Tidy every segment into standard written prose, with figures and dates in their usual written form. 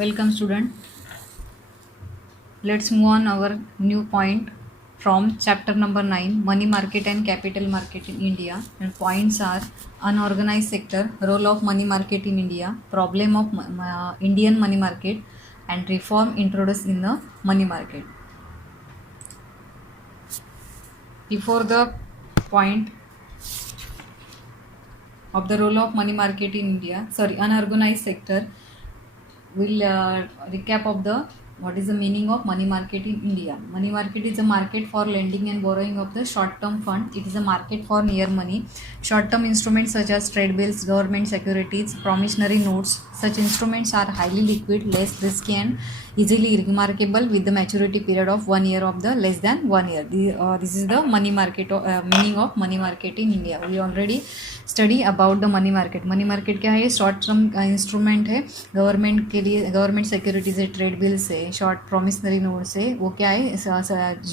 Welcome student. Let's move on our new point from chapter number 9, money market and capital market in India. And points are unorganized sector, role of money market in India, problem of Indian money market, and reform introduced in the money market. Before the point of the role of money market in India, unorganized sector, we'll recap of the what is the meaning of money market in India. Money market is a market for lending and borrowing of the short-term fund. It is a market for near money. Short-term instruments such as trade bills, government securities, promissory notes. Such instruments are highly liquid, less risky and easily remarkable with the maturity period of 1 year of the less than 1 year. This is the money market meaning of money market in India. We already study about the money market. Money market क्या है? Short term का instrument है government के लिए. Government securities है, trade bills है, short प्रोमिसनरी notes है. वो क्या है?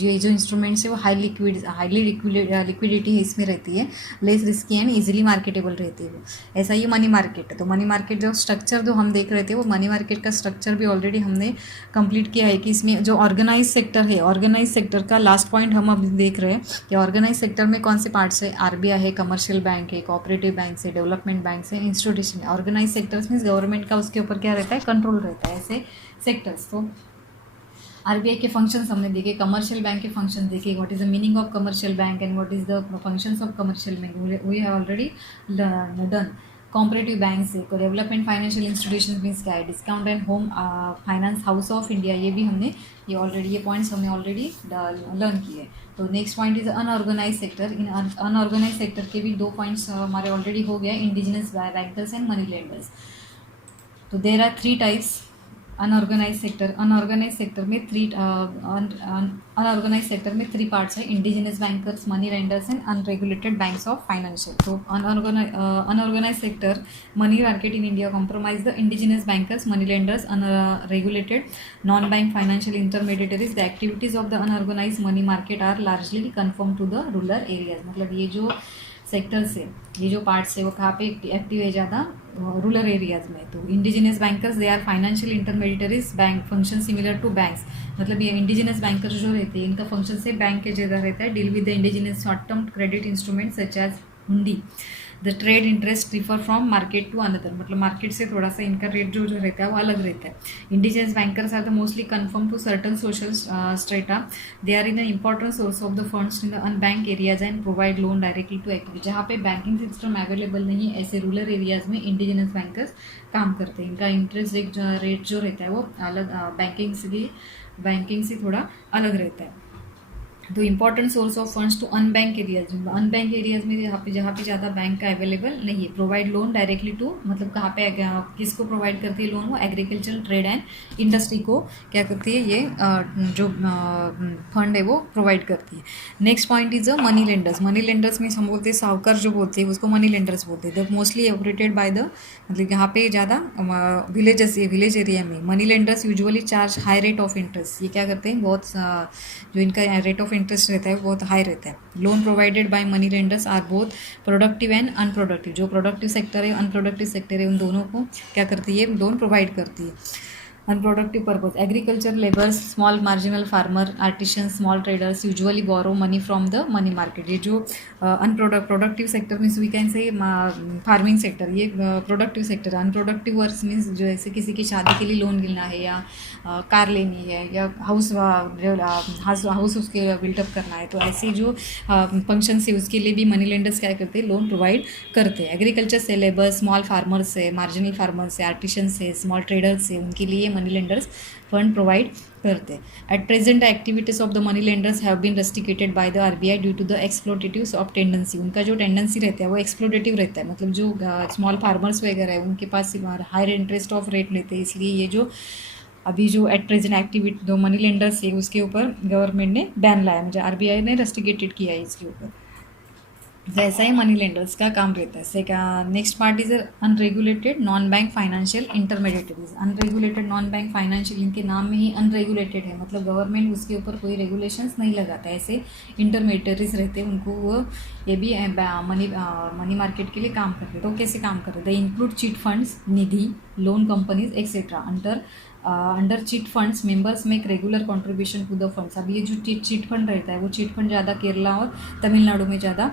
ये जो इंस्ट्रूमेंट्स है वो हाईली लिक्विडिटी इसमें रहती है, less risky and easily marketable रहती है. वो ऐसा ही मनी मार्केट है. तो मनी मार्केट जो स्ट्रक्चर जो हम देख रहे थे वो मनी मार्केट का स्ट्रक्चर भी ऑलरेडी हमने कंप्लीट किया है कि इसमें जो ऑर्गेनाइज सेक्टर है, ऑर्गेनाइज सेक्टर का लास्ट पॉइंट हम अब देख रहे हैं कि ऑर्गेनाइज सेक्टर में कौन से पार्ट्स है. आरबीआई है, कमर्शियल बैंक है, कोऑपरेटिव बैंक से, डेवलपमेंट बैंक से, institution. Organise sectors means government का उसके ऊपर क्या रहता है? कंट्रोल रहता है. ऐसे सेक्टर्स. तो आरबीआई के फंक्शंस हमने देखे, कमर्शियल बैंक के फंक्शन देखे, what is the meaning of commercial bank and what is the functions of commercial bank we have already done. Comparative bank से डेवलपमेंट फाइनेंशियल इंस्टीट्यूशन मीन्स क्या है? Discount and home finance house of India. ये भी हमने ये points हमने already learn किए. तो next point is unorganise sector. In unorganise sector के भी 2 पॉइंट्स हमारे ऑलरेडी हो गया, indigenous bankers and money lenders. तो there are 3 types unorganise sector. Unorganise sector में 3 पार्ट्स है, indigenous bankers, money lenders and unregulated banks of financial. तो unorganise sector money market in India compromise the indigenous bankers, money lenders, unregulated non-bank financial intermediaries. The activities of the unorganized money market are largely confined to the rural areas. मतलब ये जो sectors है, ये जो parts है वो कहाँ पे एक्टिव है ज़्यादा? रूरल एरियाज़ में. तो indigenous bankers they are financial intermediaries. Bank function similar to banks. मतलब ये इंडिजिनस बैंकर्स जो रहते हैं इनका फंक्शन से बैंक के जैसा रहता है. Deal with the indigenous short term credit instrument such as hundi. The trade interest differ from market to another. मतलब मार्केट से थोड़ा सा इनका रेट जो रहता है वो अलग रहता है. Indigenous bankers are the mostly confirm to certain social strata. They are in a important source of the funds in the unbank areas and provide loan directly to active. जहाँ पे बैंकिंग सिस्टम अवेलेबल नहीं है ऐसे rural areas में indigenous bankers काम करते हैं. इनका इंटरेस्ट रेट जो रहता है वो अलग बैंकिंग से थोड़ा अलग रहता है. तो important source of funds to unbank areas. Unbank areas में जहाँ पे ज़्यादा बैंक का अवेलेबल नहीं है. प्रोवाइड लोन डायरेक्टली टू, मतलब कहाँ पे किसको प्रोवाइड करती है लोन? वो एग्रीकल्चर, ट्रेड एंड इंडस्ट्री को क्या करती है? ये जो फंड है वो प्रोवाइड करती है. Next point is a money lenders. Money lenders में हम बोलते हैं साहूकार जो बोलते हैं उसको मनी लेंडर्स बोलते हैं. The mostly operated by the, मतलब यहाँ पे ज़्यादा विलेज एरिया में money lenders usually charge high rate of interest. ये क्या करते हैं? बहुत जो इनका रेट ऑफ इंटरेस्ट रहता है बहुत हाई रहता है. Loan provided by money lenders are both productive and unproductive. जो प्रोडक्टिव सेक्टर है, अनप्रोडक्टिव सेक्टर है, उन दोनों को क्या करती है? लोन प्रोवाइड करती है. Unproductive purpose. Agriculture labours, small marginal farmer, artisan, small traders usually borrow money from the money market. ये जो productive sector means we can say farming sector, ये productive sector. Unproductive works means जो ऐसे किसी की शादी के लिए लोन लेना है या कार लेनी है या हाउस उसके बिल्टअप करना है. तो ऐसे जो फंक्शन है उसके लिए भी मनी लेंडर्स क्या करते हैं? लोन प्रोवाइड करते हैं. एग्रीकल्चर से लेबर्स, स्मॉल फार्मर्स है, मार्जिनल फार्मर्स है, आर्टिशंस है, स्मॉल ट्रेडर्स है, उनके लिए मनी लेंडर्स फंड प्रोवाइड करते हैं. At present the activities of the money lenders have been restricted by the RBI due to the exploitatives of tendency. उनका जो टेंडेंसी रहता है वो एक्सप्लोटेटिव रहता है. मतलब जो स्मॉल फार्मर्स वगैरह है उनके पास हायर इंटरेस्ट ऑफ रेट लेते हैं. इसलिए ये जो अभी जो एट प्रेजेंट एक्टिविटी जो मनी लेंडर्स है उसके ऊपर गवर्नमेंट ने बैन लाया, मुझे आरबीआई ने रेस्ट्रिक्टेड किया है इसके ऊपर. वैसा ही मनी लेंडर्स का काम रहता है. Next part is unregulated non bank financial intermediaries. Unregulated non bank financial, इनके नाम में ही अनरेगुलेटेड है, मतलब गवर्नमेंट उसके ऊपर कोई रेगुलेशंस नहीं लगाता. ऐसे इंटरमीडिएटरीज रहते हैं, उनको वो ये भी मनी मार्केट के लिए काम करते हैं. तो कैसे काम करते हैं? They include chit funds, nidhi, loan companies etcetera. Under chit funds members make regular contribution to the funds. अब ये जो चिट फंड रहता है वो चिट फंड ज़्यादा केरला और तमिलनाडु में ज़्यादा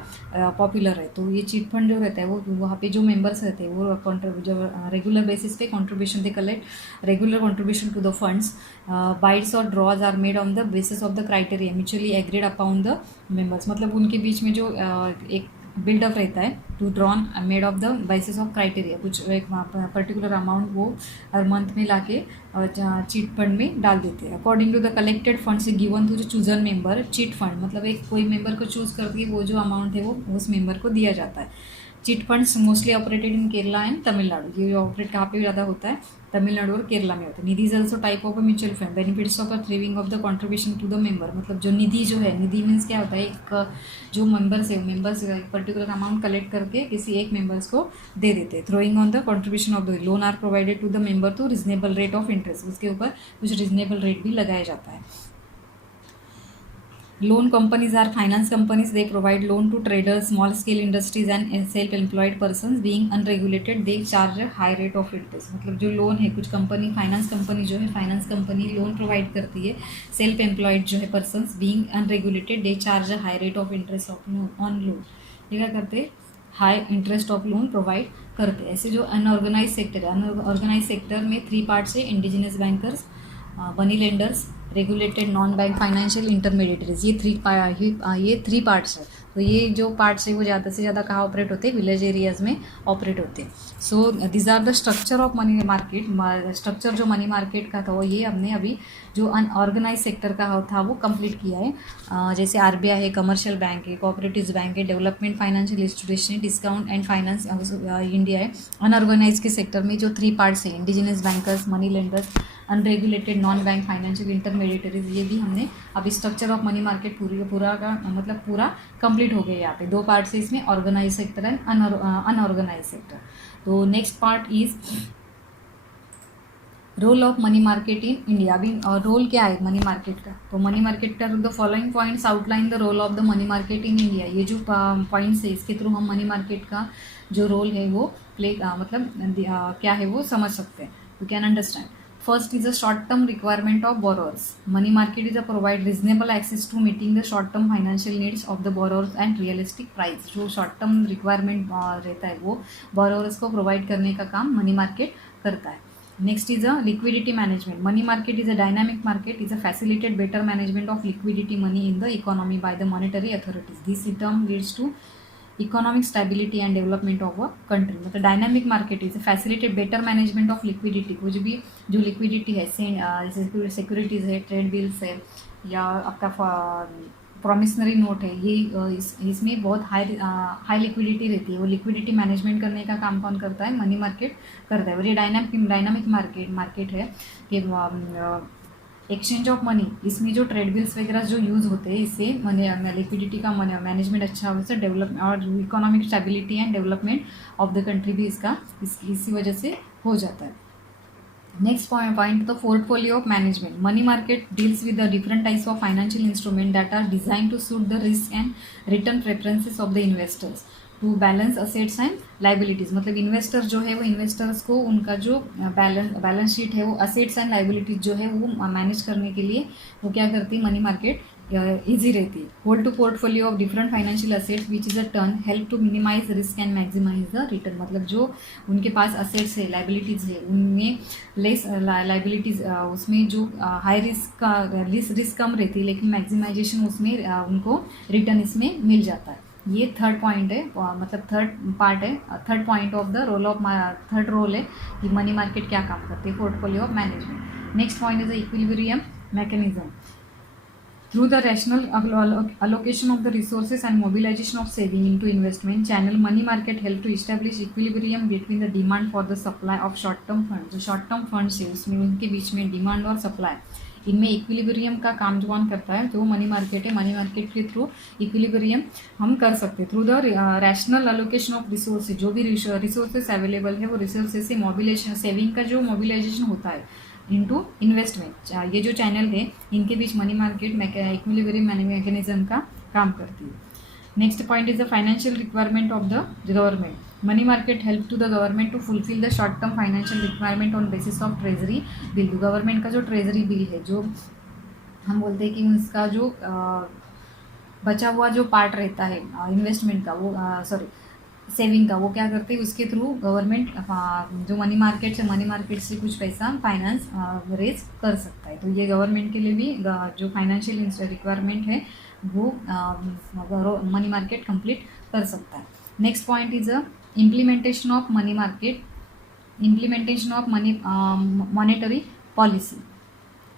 पॉपुलर है। तो ये चिट फंड जो रहता है वो वहाँ पे जो मेंबर्स रहते हैं वो जो रेगुलर बेसिस पे कंट्रीब्यूशन दे collect regular contribution to the funds. Bids और draws are made on the basis of the criteria mutually agreed upon the members. मतलब उनके बीच में जो एक बिल्डअप रहता है to drawn made of the basis of criteria, कुछ एक पर्टिकुलर अमाउंट वो हर मंथ में लाके चिट फंड में डाल देते हैं। According to the collected funds given to the chosen member chit fund, मतलब एक कोई मेंबर को चूज करके वो जो अमाउंट है वो उस मेंबर को दिया जाता है। Chit funds mostly operated in Kerala and Tamil Nadu. ये ऑपरेट कहाँ पे ज़्यादा होता है? तमिलनाडु और केरला में होता है। Nidhi is also type of a mutual fund. Benefits of a thriving of the contribution to the member, मतलब जो निधि जो है, निधि मीन्स क्या होता है? एक जो मेंबर्स है मेंबर्स एक पर्टिकुलर अमाउंट कलेक्ट करके किसी एक मेंबर्स को दे देते हैं। Throwing on the contribution of the loan are provided to the member to reasonable rate of interest, उसके ऊपर कुछ रिजनेबल रेट भी लगाया जाता है। Loan companies are finance companies. They provide loan to traders, small scale industries and self-employed persons. Being unregulated, they charge a high rate of interest. मतलब जो loan है कुछ कंपनी फाइनेंस कंपनी जो है फाइनेंस कंपनी लोन प्रोवाइड करती है self employed जो है persons. Being unregulated they charge a high rate of interest on loan. ये क्या करते हैं? High interest of loan provide करते हैं। ऐसे जो अनऑर्गेनाइज सेक्टर है, अनऑर्गेनाइज सेक्टर में 3 पार्ट्स है: indigenous bankers, money lenders, regulated non bank financial intermediaries. ये थ्री पार्ट्स है। तो ये जो पार्ट्स है वो ज़्यादा से ज़्यादा कहाँ ऑपरेट होते हैं? विलेज एरियाज़ में ऑपरेट होते हैं। So this are the structure of money market. Structure जो मनी मार्केट का था वो ये हमने अभी जो अनऑर्गेनाइज सेक्टर का था वो कंप्लीट किया है। जैसे आरबीआई है, कमर्शियल बैंक है, कोऑपरेटिव बैंक है, development financial institution, discount and finance India है। अनऑर्गेनाइज के सेक्टर में जो 3 पार्ट्स है, indigenous bankers, money lenders, unregulated non bank financial intermediaries, ये भी हमने अभी स्ट्रक्चर ऑफ मनी मार्केट पूरा का मतलब पूरा कंप्लीट हो गया। यहाँ पे 2 पार्ट्स है इसमें, organise sector and unorganise sector. तो next part is role of money market in India. अभी रोल क्या है मनी मार्केट का? तो मनी मार्केट का the following points outline the role of the money market in India. ये जो points है इसके थ्रू हम मनी मार्केट का जो रोल है वो प्ले क्या है वो समझ सकते हैं। You can understand. First is a short-term requirement of borrowers. Money market is a provide reasonable access to meeting the short-term financial needs of the borrowers and realistic price. जो short-term requirement रहता है वो borrowers को provide करने का काम money market करता है. Next is a liquidity management. Money market is a dynamic market. Is a facilitate better management of liquidity money in the economy by the monetary authorities. This in turn leads to economic stability and development of a country. मतलब dynamic market is facilitate better management of liquidity. कुछ भी जो liquidity है, securities है, trade bills है या आपका प्रॉमिसनरी note है, ये इसमें बहुत हाई लिक्विडिटी रहती है। वो लिक्विडिटी मैनेजमेंट करने का काम कौन करता है? मनी मार्केट करता है। और ये डायनामिक मार्केट है कि एक्सचेंज ऑफ मनी, इसमें जो ट्रेड बिल्स वगैरह जो यूज़ होते हैं इससे लिक्विडिटी का मैनेजमेंट अच्छा हो, इससे डेवलप और economic stability and development of the country भी इसी वजह से हो जाता है। Next point the portfolio of management. Money market deals with the different types of financial instrument that are design to suit the risk and return preferences of the investors to balance assets and liabilities. मतलब investor जो है वो investors को उनका जो balance sheet है वो assets and liabilities जो है वो मैनेज करने के लिए वो क्या करती है? मनी मार्केट ईजी रहती है। Hold to portfolio of different financial assets which is a turn help to minimise risk and maximise the return. मतलब जो उनके पास असेट्स है, लाइबिलिटीज़ है, उनमें लेस लाइबिलिटीज़ उसमें जो हाई रिस्क कम रहती है लेकिन मैक्सिमाइजेशन उसमें उनको रिटर्न इसमें मिल जाता है। ये थर्ड पॉइंट है, मतलब थर्ड पार्ट है, third point of the role of third role है कि मनी मार्केट क्या काम करती है, portfolio of management. Next point is the equilibrium mechanism. Through the rational allocation of the resources and mobilization of saving into investment channel, money market help to establish equilibrium between the demand for the supply of short-term funds. जो short-term funds है उसमें उनके बीच में demand और supply, इनमें equilibrium का काम जो कौन करता है? तो मनी मार्केट है। मनी मार्केट के थ्रू इक्विलिब्रियम हम कर सकते हैं। Through the rational allocation of resources, जो भी रिसोर्सेज अवेलेबल है वो रिसोर्सेज से मोबिलाइजेशन, सेविंग का जो मोबिलाइजेशन होता है इनटू इन्वेस्टमेंट, ये जो चैनल है इनके बीच मनी मार्केट इक्विलिब्रियम मैकेनिज्म का काम करती है। Next point is the financial requirement of the government. Money market help to the government to fulfil the short term financial requirement on basis of treasury bill. Government का जो treasury bill है, जो हम बोलते हैं कि उसका जो बचा हुआ जो पार्ट रहता है इन्वेस्टमेंट का, वो सेविंग का, वो क्या करते हैं, उसके थ्रू गवर्नमेंट जो मनी मार्केट से कुछ पैसा फाइनेंस रेज कर सकता है। तो ये गवर्नमेंट के लिए भी जो फाइनेंशियल रिक्वायरमेंट है वो मनी मार्केट कंप्लीट कर सकता है। Next point is implementation of money market, implementation of monetary policy.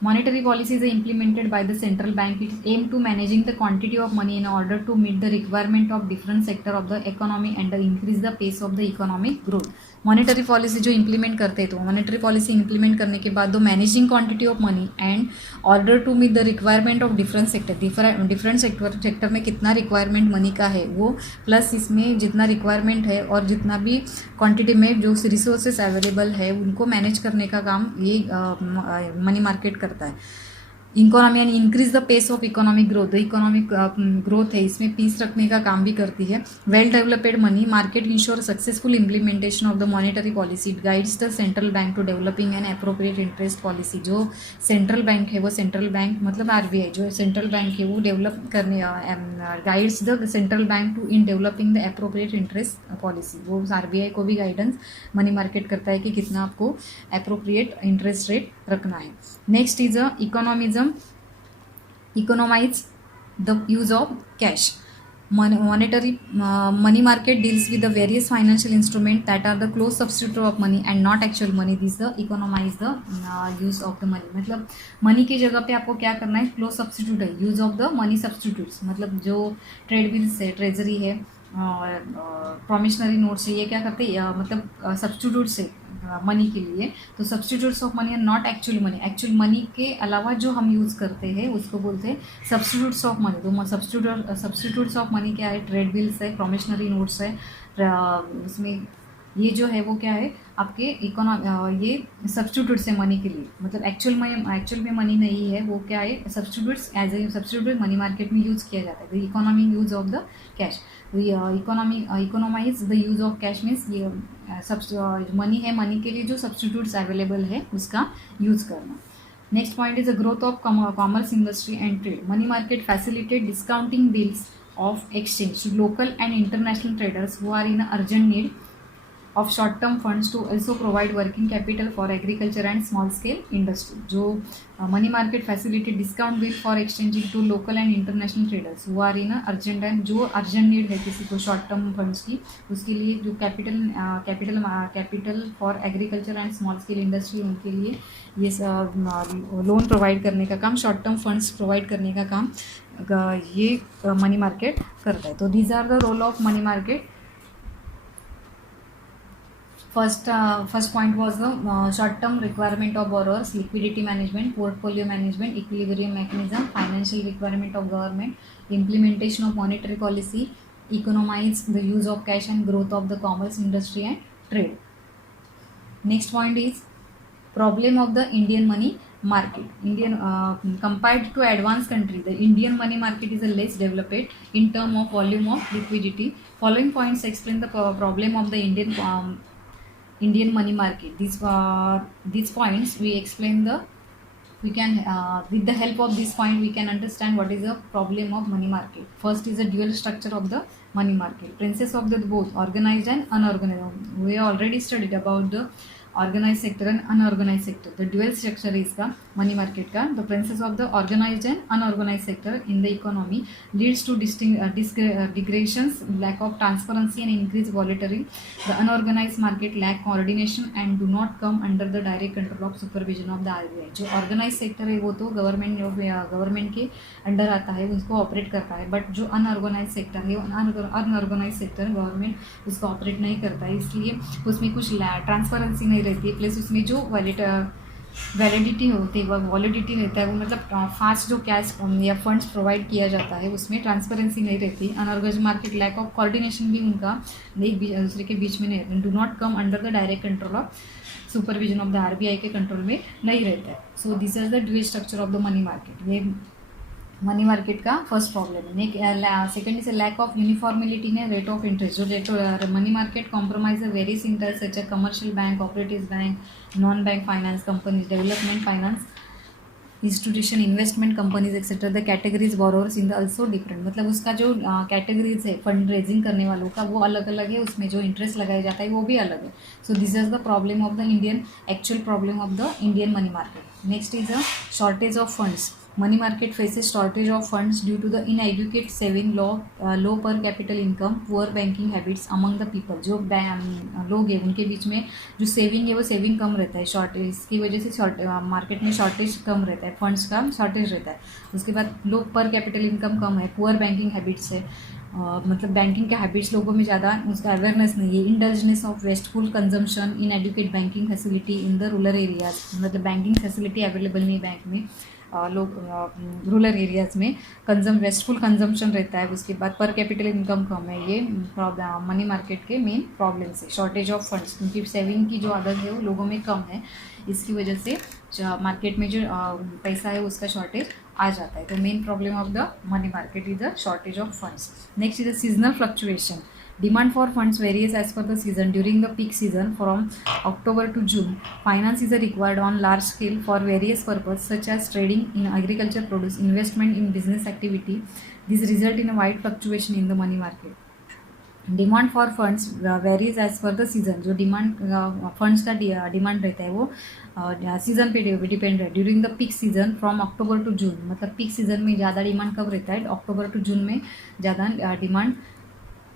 Monetary policies are implemented by the central bank. It is aimed to managing the quantity of money in order to meet the requirement of different sector of the economy and increase the pace of the economic growth. Monetary policy जो implement करते हैं, तो monetary policy implement करने के बाद दो managing quantity of money and order to meet the requirement of different sector में कितना रिक्वायरमेंट मनी का है वो, प्लस इसमें जितना रिक्वायरमेंट है और जितना भी क्वांटिटी में जो रिसोर्सेज अवेलेबल है उनको मैनेज करने का काम ये मनी मार्केट करता है। इकोनॉमी यानी increase the pace of economic growth, economic growth है इसमें पीस रखने का काम भी करती है। Well developed money market ensure successful implementation of the monetary policy. It guides the central bank to developing an appropriate interest policy. जो central bank है वो सेंट्रल बैंक मतलब RBI जो सेंट्रल बैंक है वो डेवलप करने guides the central bank to in developing the appropriate interest policy. वो RBI को भी गाइडेंस मनी मार्केट करता है कि कितना आपको अप्रोप्रिएट इंटरेस्ट रेट रखना है। Next is economize the use of cash. Money market deals with the various financial instruments that are the close substitute of money and not actual money. This the economize the use of the money. मतलब money की जगह पे आपको क्या करना है, close substitute है, use of the money substitutes. मतलब जो ट्रेड बिल्स है, ट्रेजरी है, प्रॉमिशनरी नोट्स है, ये क्या करते हैं, मतलब सब्सटीट्यूट्स है मनी के लिए। तो substitutes of money are not actual money. Actual money के अलावा जो हम यूज़ करते हैं उसको बोलते हैं सब्सटीट्यूट्स ऑफ मनी। तो सब्सटीट्यूट्स ऑफ मनी क्या है, ट्रेड बिल्स है, प्रॉमिशनरी नोट्स है, उसमें ये जो है वो क्या है आपके ये सब्सटीट्यूट्स है मनी के लिए। मतलब एक्चुअल में मनी नहीं है, वो क्या है substitutes, as a substitute money market में यूज़ किया जाता है। The economic use of the cash, economise the use of cash means ये मनी है, मनी के लिए जो सब्सटीट्यूट्स अवेलेबल है उसका यूज़ करना। Next point is the growth of commerce industry and trade. Money market facilitate discounting bills of exchange to local and international traders who are in urgent need of short term funds to also provide working capital for agriculture and small scale industry. जो money market facility discount bill for exchanging to local and international traders who are in urgent and जो urgent need है किसी को short term funds की, उसके लिए जो capital for agriculture and small scale industry, उनके लिए ये लोन प्रोवाइड करने का काम, शॉर्ट टर्म फंड्स प्रोवाइड करने का काम ये मनी मार्केट करता है। तो these are the role of money market. First point was the short-term requirement of borrowers, liquidity management, portfolio management, equilibrium mechanism, financial requirement of government, implementation of monetary policy, economize the use of cash and growth of the commerce industry and trade. Next point is problem of the Indian money market. Compared to advanced country, the Indian money market is a less developed in term of volume of liquidity. Following points explain the problem of the Indian money market. These points we explain with the help of this point we can understand what is the problem of money market. First is the dual structure of the money market. Princess of the both organized and unorganized. We have already studied about the organized sector and unorganized sector. The dual structure is the money market का. The princess of the organized and unorganized sector in the economy leads to degradations, lack of transparency and increased volatility. The unorganized market lack coordination and do not come under the direct control of supervision of the RBI. जो organized sector है वो तो government के under आता है, उसको operate करता है, बट जो अनऑर्गेनाइज सेक्टर है, अनऑर्गेनाइज सेक्टर गवर्नमेंट उसको ऑपरेट नहीं करता है, इसलिए उसमें कुछ ट्रांसपेरेंसी नहीं रहती है। प्लस उसमें जो वैलिडिटी होती है, वॉलिडिटी रहता है, वो मतलब फास्ट जो कैश या फंड्स प्रोवाइड किया जाता है उसमें ट्रांसपेरेंसी नहीं रहती। Unorganized market lack of coordination भी उनका एक दूसरे के बीच में नहीं रहता, do not come under the direct control of supervision of the RBI के कंट्रोल में नहीं रहता है। So this is the dual structure of the money market. ये मनी मार्केट का फर्स्ट प्रॉब्लम है। Second is lack of uniformity in rate of interest. जो rate money market compromise various interest such A commercial bank, operative bank, non bank finance companies, development finance institution, investment companies etcetera. The categories borrowers in the also different. मतलब उसका जो categories है fund raising करने वालों का वो अलग अलग है, उसमें जो इंटरेस्ट लगाया जाता है वो भी अलग है। So this is the problem of the Indian, actual problem of the Indian money market. Next is a shortage of funds. Money market faces shortage of funds due to the inadequate saving, low per capital income, poor banking habits among the people. जो लोग हैं उनके बीच में जो saving है वो saving कम रहता है, शॉर्टेज इसकी वजह से मार्केट में शॉर्टेज कम रहता है, फंड्स का शॉर्टेज रहता है। उसके बाद लो पर कैपिटल इनकम कम है, पुअर बैंकिंग हैबिट्स है, मतलब बैंकिंग के हैबिट्स लोगों में ज़्यादा उसका अवेयरनेस नहीं है। Indulgence of wasteful consumption, inadequate banking facility in the rural areas. मतलब बैंकिंग फैसिलिटी अवेलेबल नहीं बैंक में, लोग रूरल एरियाज़ में वेस्टफुल कंजम्पशन रहता है। उसके बाद पर कैपिटल इनकम कम है। ये प्रॉब्लम मनी मार्केट के मेन प्रॉब्लम्स है। शॉर्टेज ऑफ फंड्स, क्योंकि सेविंग की जो आदत है वो लोगों में कम है, इसकी वजह से मार्केट में जो पैसा है उसका शॉर्टेज आ जाता है। तो main problem of the money market is the shortage of funds. Next is the seasonal fluctuation. Demand for funds varies as per the season. During the peak season from October to June, finance is required on large scale for various purposes such as trading in agriculture produce, investment in business activity. This result in a wide fluctuation in the money market. Demand for funds varies as per the season. जो demand funds का demand रहता है वो season पे depend है। During the peak season from October to June, मतलब peak season में ज़्यादा डिमांड कब रहता है, अक्टूबर टू जून में ज़्यादा डिमांड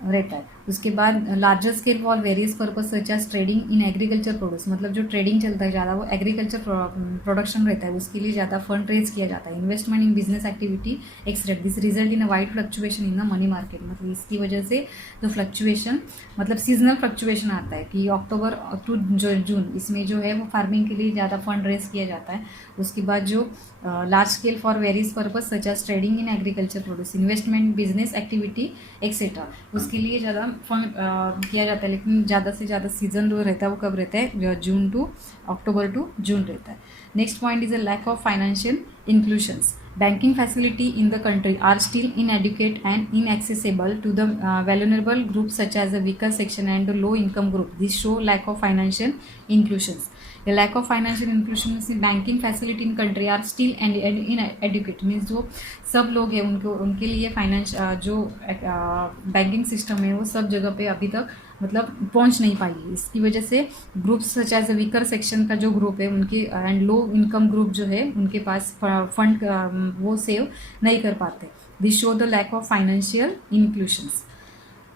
रहता है। उसके बाद larger scale for various purpose such as trading in agriculture products. मतलब जो ट्रेडिंग चलता है ज़्यादा वो एग्रीकल्चर प्रोडक्शन रहता है, उसके लिए ज़्यादा फंड रेज किया जाता है। Investment in business activity एक्सट्रेट। This result in a wide fluctuation in the money market. मतलब इसकी वजह से जो फ्लक्चुएशन, मतलब सीजनल फ्लक्चुएशन आता है कि अक्टूबर टू जून, इसमें जो है वो फार्मिंग के लिए ज़्यादा फंड रेज किया जाता है। उसके बाद जो large scale for various purpose such as trading in agriculture produce, investment business activity etcetera, उसके लिए ज़्यादा फंड किया जाता है। लेकिन ज़्यादा से ज़्यादा सीजन जो रहता है वो कब रहता है, जून टू अक्टूबर टू जून रहता है। Next point is a lack of financial inclusions. Banking facility in the country are still inadequate and inaccessible to the vulnerable groups such as the weaker section and the low income group. This show lack of financial inclusions. The lack of financial inclusion in banking facility in country are still inadequate means जो सब लोग हैं उनके लिए finance जो banking system है वो सब जगह पे अभी तक मतलब पहुंच नहीं पाई है। इसकी वजह से groups such as weaker section का जो ग्रुप है उनकी एंड लो इनकम ग्रुप जो है उनके पास फंड वो सेव नहीं कर पाते। This show the lack of financial inclusions.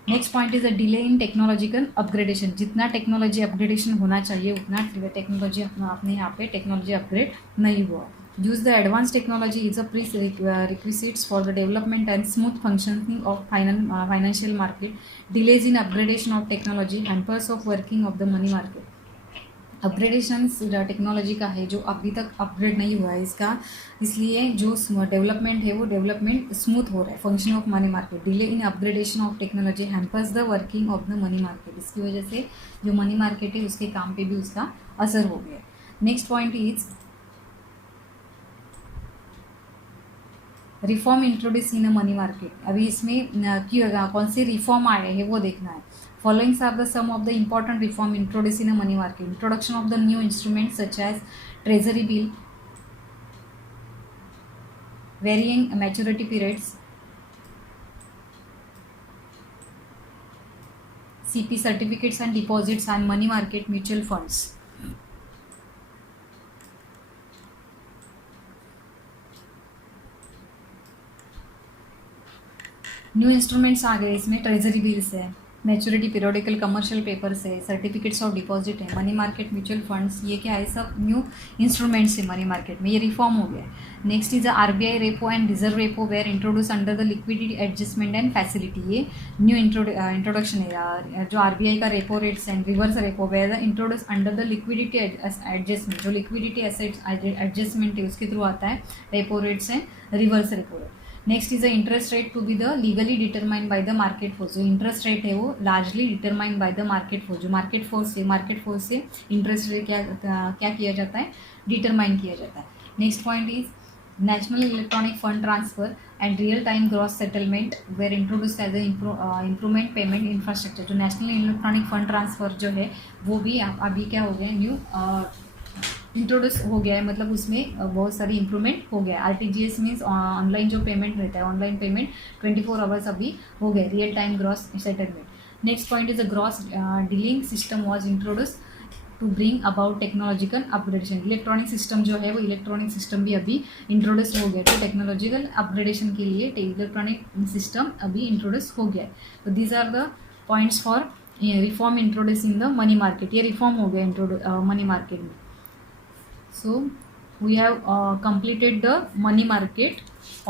Next point is a delay in technological upgradation. जितना टेक्नोलॉजी अपग्रेडेशन होना चाहिए उतना टेक्नोलॉजी अपने यहाँ पे टेक्नोलॉजी अपग्रेड नहीं हुआ। use the advanced technology is a prerequisite for the development and smooth functioning of financial market. Delays in upgradation of technology hampers of working of the money market. Upgradation technology का है जो अभी तक upgrade नहीं हुआ है इसका, इसलिए जो डेवलपमेंट है वो डेवलपमेंट स्मूथ हो रहा है। Function of money market. Delay in upgradation of technology hampers the working of the money market. इसकी वजह से जो मनी मार्केट है उसके काम पे भी उसका असर हो गया। Next point is reform introduce in a money market. अभी इसमें क्यों कौन से रिफॉर्म आए हैं वो देखना है। Followings are the some of the important reform introduced in a money market. Introduction of the new instruments such as treasury bill, varying maturity periods, CP certificates and deposits, and money market mutual funds. New instruments आ गए इसमें, treasury bills है, maturity periodical commercial papers है, certificates of deposit है, money market mutual funds, ये क्या है सब न्यू इंस्ट्रूमेंट्स है मनी मार्केट में, ये रिफॉर्म हो गया। Next is RBI repo and reserve repo were introduce under the liquidity adjustment and facility. ये न्यू इंट्रोडक्शन है। जो RBI का repo rates and reverse repo were introduce under the liquidity adjustment. जो liquidity assets adjustment है उसके through आता है repo rates and reverse repo rate. Next is the interest rate to be the legally determined by the market force. जो interest rate है वो largely determined by the market force. जो market force से interest rate क्या किया जाता है, determine किया जाता है। Next point is National electronic fund transfer and real-time gross settlement were introduced as a improvement payment infrastructure. जो नेशनल इलेक्ट्रॉनिक फंड ट्रांसफ़र जो है वो भी अभी क्या हो गया, न्यू इंट्रोड्यूस हो गया है, मतलब उसमें बहुत सारी इंप्रूवमेंट हो गया है। RTGS मीन्स ऑनलाइन जो पेमेंट रहता है, ऑनलाइन पेमेंट 24 आवर्स अभी हो गए, real time gross settlement. Next point is a gross dealing system was introduce to bring about technological upgradation. Electronic system जो है वो इलेक्ट्रॉनिक सिस्टम भी अभी इंट्रोड्यूस हो गया, तो टेक्नोलॉजिकल अपग्रेडेशन के लिए इलेक्ट्रॉनिक सिस्टम अभी इंट्रोड्यूस हो गया है। तो these are the points for reform introduce in the money market. ये रिफॉर्म हो गया मनी मार्केट में। So we have completed the money market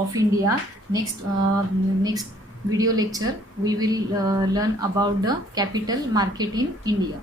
of India. Next video lecture we will learn about the capital market in India.